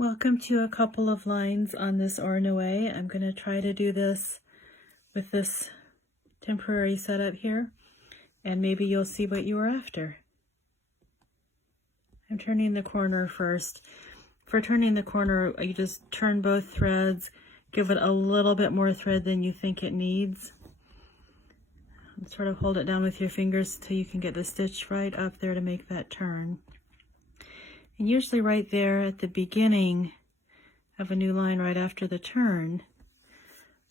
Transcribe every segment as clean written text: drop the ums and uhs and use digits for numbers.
Welcome to a couple of lines on this Ornoe. I'm going to try to do this with this temporary setup here, and maybe you'll see what you were after. I'm turning the corner first. For turning the corner, you just turn both threads, give it a little bit more thread than you think it needs. And sort of hold it down with your fingers till you can get the stitch right up there to make that turn. And usually right there at the beginning of a new line right after the turn,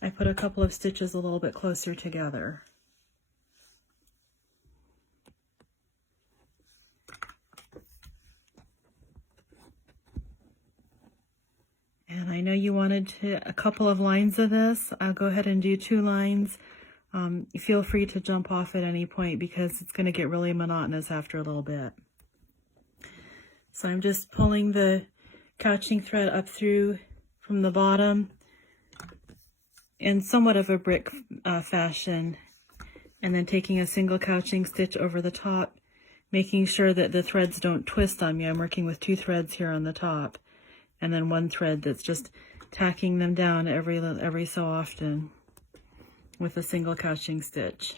I put a couple of stitches a little bit closer together. And I know you wanted a couple of lines of this. I'll go ahead and do 2 lines. Feel free to jump off at any point because it's going to get really monotonous after a little bit. So I'm just pulling the couching thread up through from the bottom in somewhat of a brick fashion, and then taking a single couching stitch over the top, making sure that the threads don't twist on me. I'm working with 2 threads here on the top, and then 1 thread that's just tacking them down every so often with a single couching stitch.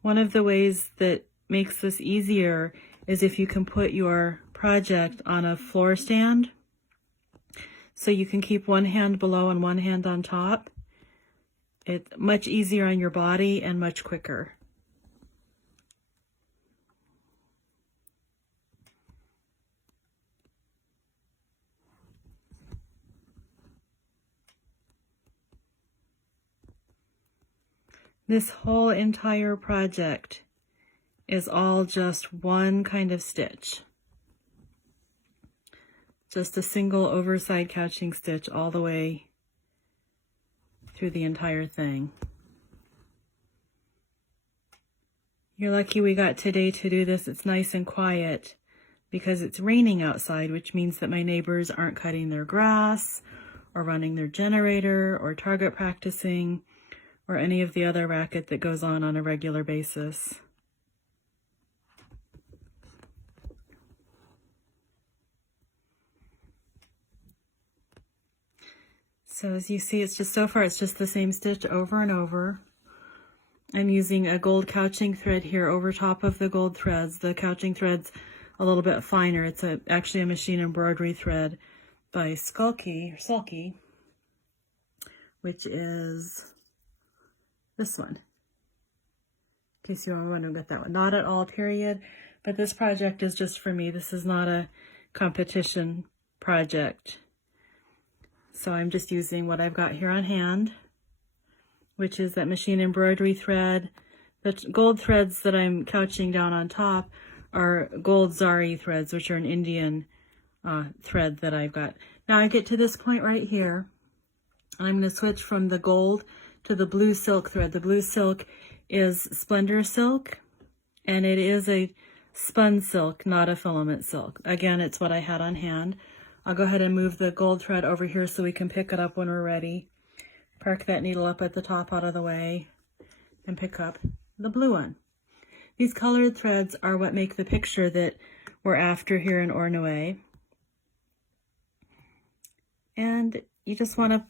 One of the ways that makes this easier is if you can put your project on a floor stand, so you can keep one hand below and one hand on top. It's much easier on your body and much quicker. This whole entire project is all just one kind of stitch. Just a single overside couching stitch all the way through the entire thing. You're lucky we got today to do this. It's nice and quiet because it's raining outside, which means that my neighbors aren't cutting their grass or running their generator or target practicing or any of the other racket that goes on a regular basis. So as you see, it's just so far, it's just the same stitch over and over. I'm using a gold couching thread here over top of the gold threads. The couching thread's a little bit finer. It's actually a machine embroidery thread by Sulky, which is this one. In case you want to get that one. Not at all, period. But this project is just for me. This is not a competition project. So I'm just using what I've got here on hand, which is that machine embroidery thread. The gold threads that I'm couching down on top are gold zari threads, which are an Indian thread that I've got. Now I get to this point right here, and I'm going to switch from the gold to the blue silk thread. The blue silk is Splendor silk, and it is a spun silk, not a filament silk. Again, it's what I had on hand. I'll go ahead and move the gold thread over here so we can pick it up when we're ready. Park that needle up at the top out of the way and pick up the blue one. These colored threads are what make the picture that we're after here in Ornoe. And you just want to,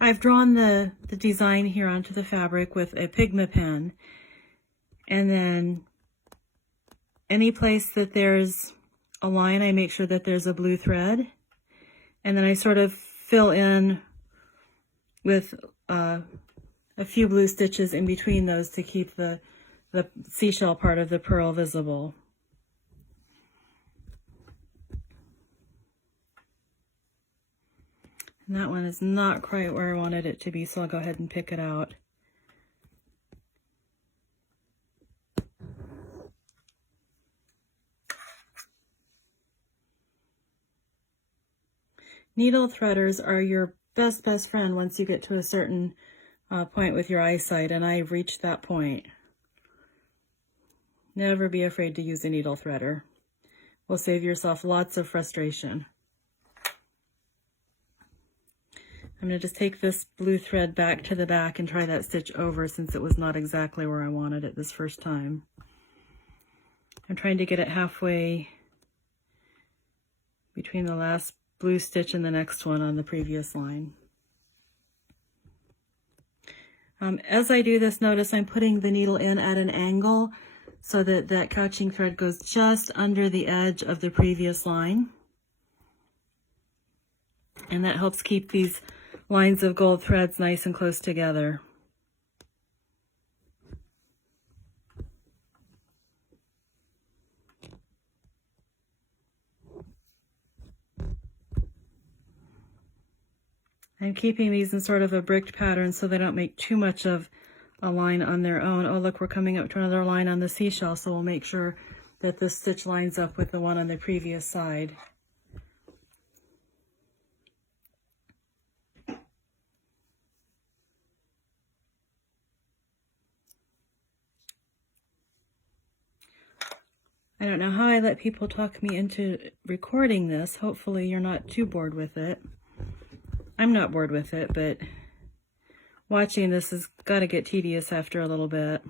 I've drawn the design here onto the fabric with a Pigma pen. And then any place that there's a line, I make sure that there's a blue thread. And then I sort of fill in with a few blue stitches in between those to keep the seashell part of the pearl visible. And that one is not quite where I wanted it to be, so I'll go ahead and pick it out. Needle threaders are your best friend once you get to a certain point with your eyesight, and I've reached that point. Never be afraid to use a needle threader. Will save yourself lots of frustration. I'm going to just take this blue thread back to the back and try that stitch over since it was not exactly where I wanted it this first time. I'm trying to get it halfway between the last blue stitch and the next one on the previous line. As I do this, notice I'm putting the needle in at an angle so that that couching thread goes just under the edge of the previous line. And that helps keep these lines of gold threads nice and close together. I'm keeping these in sort of a bricked pattern so they don't make too much of a line on their own. Oh, look, we're coming up to another line on the seashell, so we'll make sure that this stitch lines up with the one on the previous side. I don't know how I let people talk me into recording this. Hopefully you're not too bored with it. I'm not bored with it, but watching this has got to get tedious after a little bit.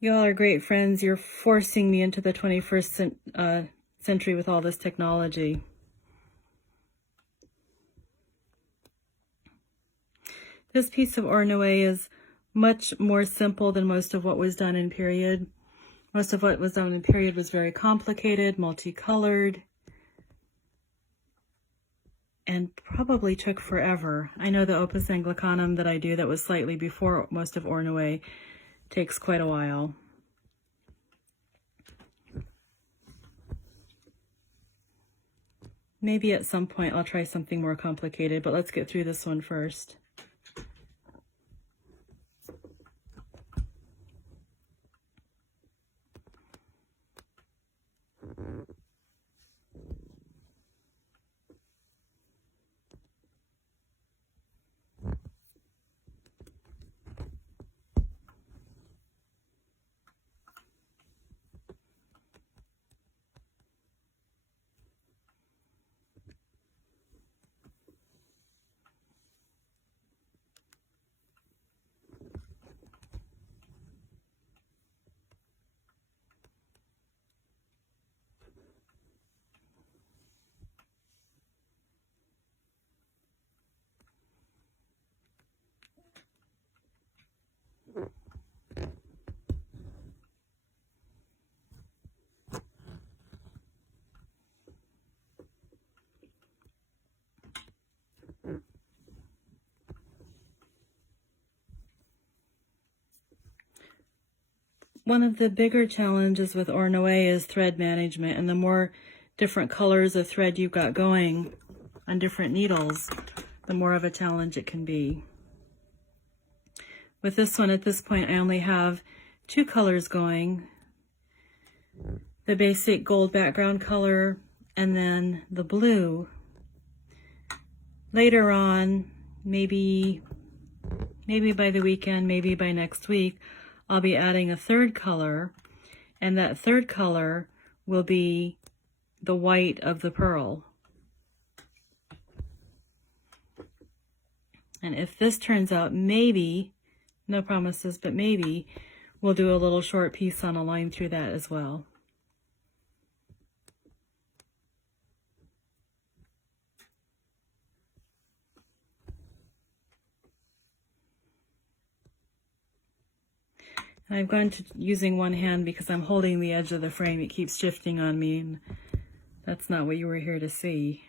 Y'all are great friends. You're forcing me into the 21st century with all this technology. This piece of ornoe is much more simple than most of what was done in period. Most of what was done in period was very complicated, multicolored, and probably took forever. I know the Opus Anglicanum that I do that was slightly before most of ornoe takes quite a while. Maybe at some point I'll try something more complicated, but let's get through this one first. One of the bigger challenges with ornoe is thread management, and the more different colors of thread you've got going on different needles, the more of a challenge it can be. With this one, at this point, I only have 2 colors going, the basic gold background color and then the blue. Later on, maybe by the weekend, maybe by next week, I'll be adding a 3rd color, and that 3rd color will be the white of the pearl. And if this turns out, maybe, no promises, but maybe, we'll do a little short piece on a line through that as well. And I've gone to using one hand because I'm holding the edge of the frame. It keeps shifting on me, and that's not what you were here to see.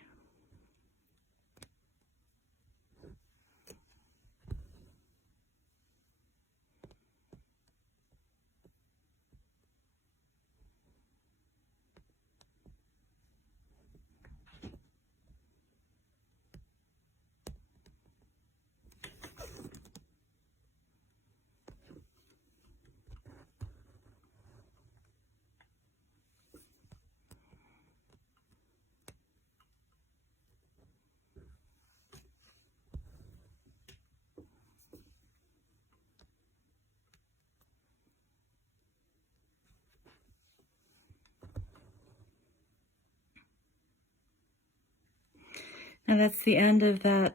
And that's the end of that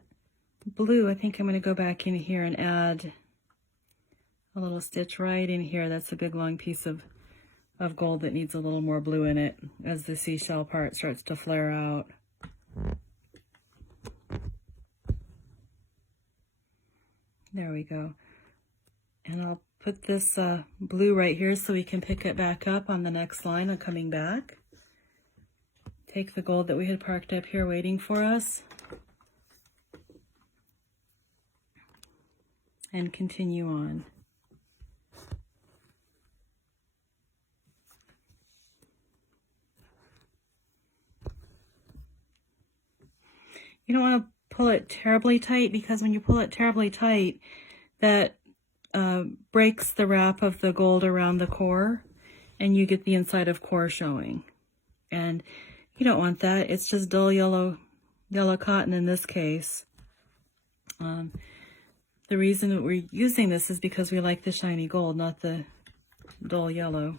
blue. I think I'm going to go back in here and add a little stitch right in here. That's a big long piece of gold that needs a little more blue in it as the seashell part starts to flare out. There we go. And I'll put this blue right here so we can pick it back up on the next line and coming back. Take the gold that we had parked up here waiting for us and continue on. You don't want to pull it terribly tight, because when you pull it terribly tight, that breaks the wrap of the gold around the core, and you get the inside of core showing. And you don't want that. It's just dull yellow cotton in this case. The reason that we're using this is because we like the shiny gold, not the dull yellow.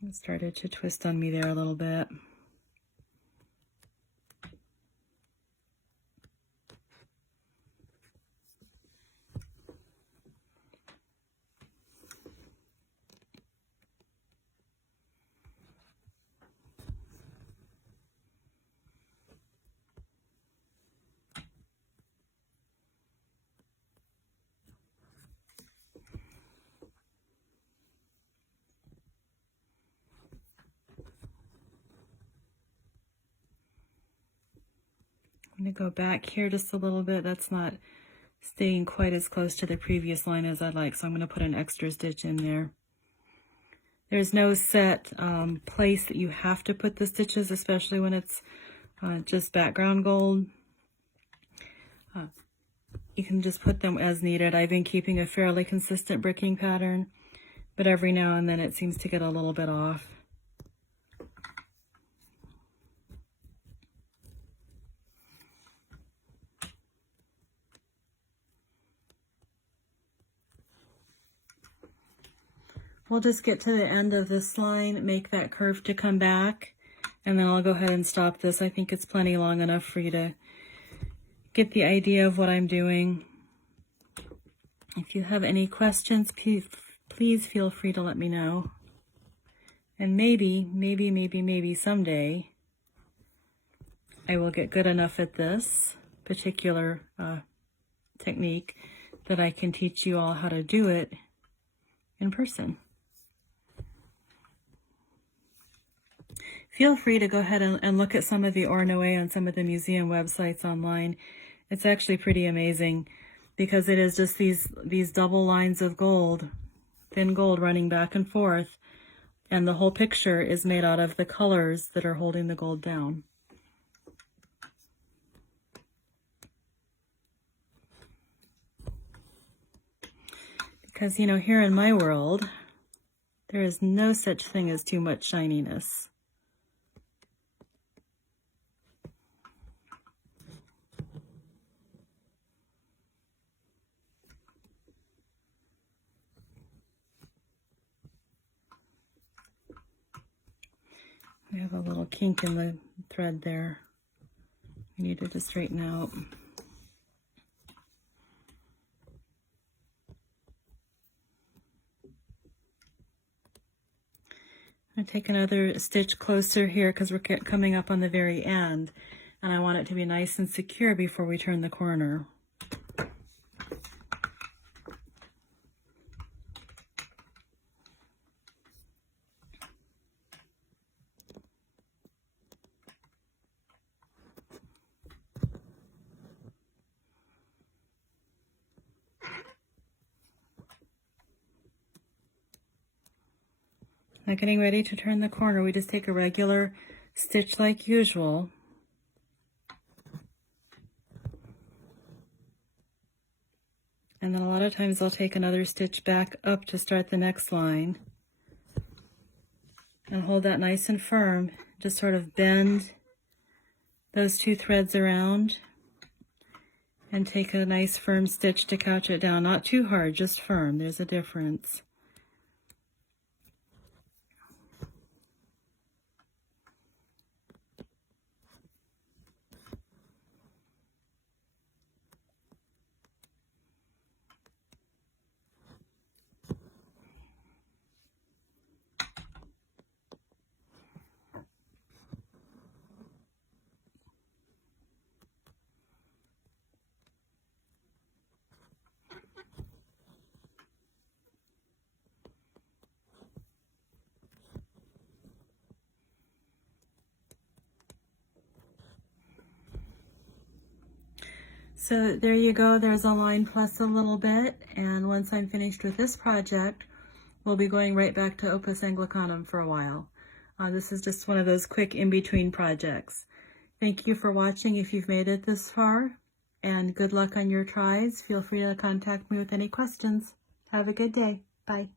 It started to twist on me there a little bit. I'm going to go back here just a little bit. That's not staying quite as close to the previous line as I'd like, so I'm going to put an extra stitch in there. There's no set place that you have to put the stitches, especially when it's just background gold. You can just put them as needed. I've been keeping a fairly consistent bricking pattern, but every now and then it seems to get a little bit off. We'll just get to the end of this line, make that curve to come back, and then I'll go ahead and stop this. I think it's plenty long enough for you to get the idea of what I'm doing. If you have any questions, please feel free to let me know. And maybe someday I will get good enough at this particular technique that I can teach you all how to do it in person. Feel free to go ahead and look at some of the Ornoe on some of the museum websites online. It's actually pretty amazing because it is just these double lines of gold, thin gold running back and forth, and the whole picture is made out of the colors that are holding the gold down. Because, you know, here in my world, there is no such thing as too much shininess. We have a little kink in the thread there. We need it to straighten out. I'll take another stitch closer here because we're coming up on the very end, and I want it to be nice and secure before we turn the corner. Now getting ready to turn the corner, we just take a regular stitch like usual. And then a lot of times I'll take another stitch back up to start the next line. And hold that nice and firm. Just sort of bend those two threads around. And take a nice firm stitch to couch it down. Not too hard, just firm. There's a difference. So there you go, there's a line plus a little bit, and once I'm finished with this project, we'll be going right back to Opus Anglicanum for a while. This is just one of those quick in-between projects. Thank you for watching if you've made it this far, and good luck on your tries. Feel free to contact me with any questions. Have a good day. Bye.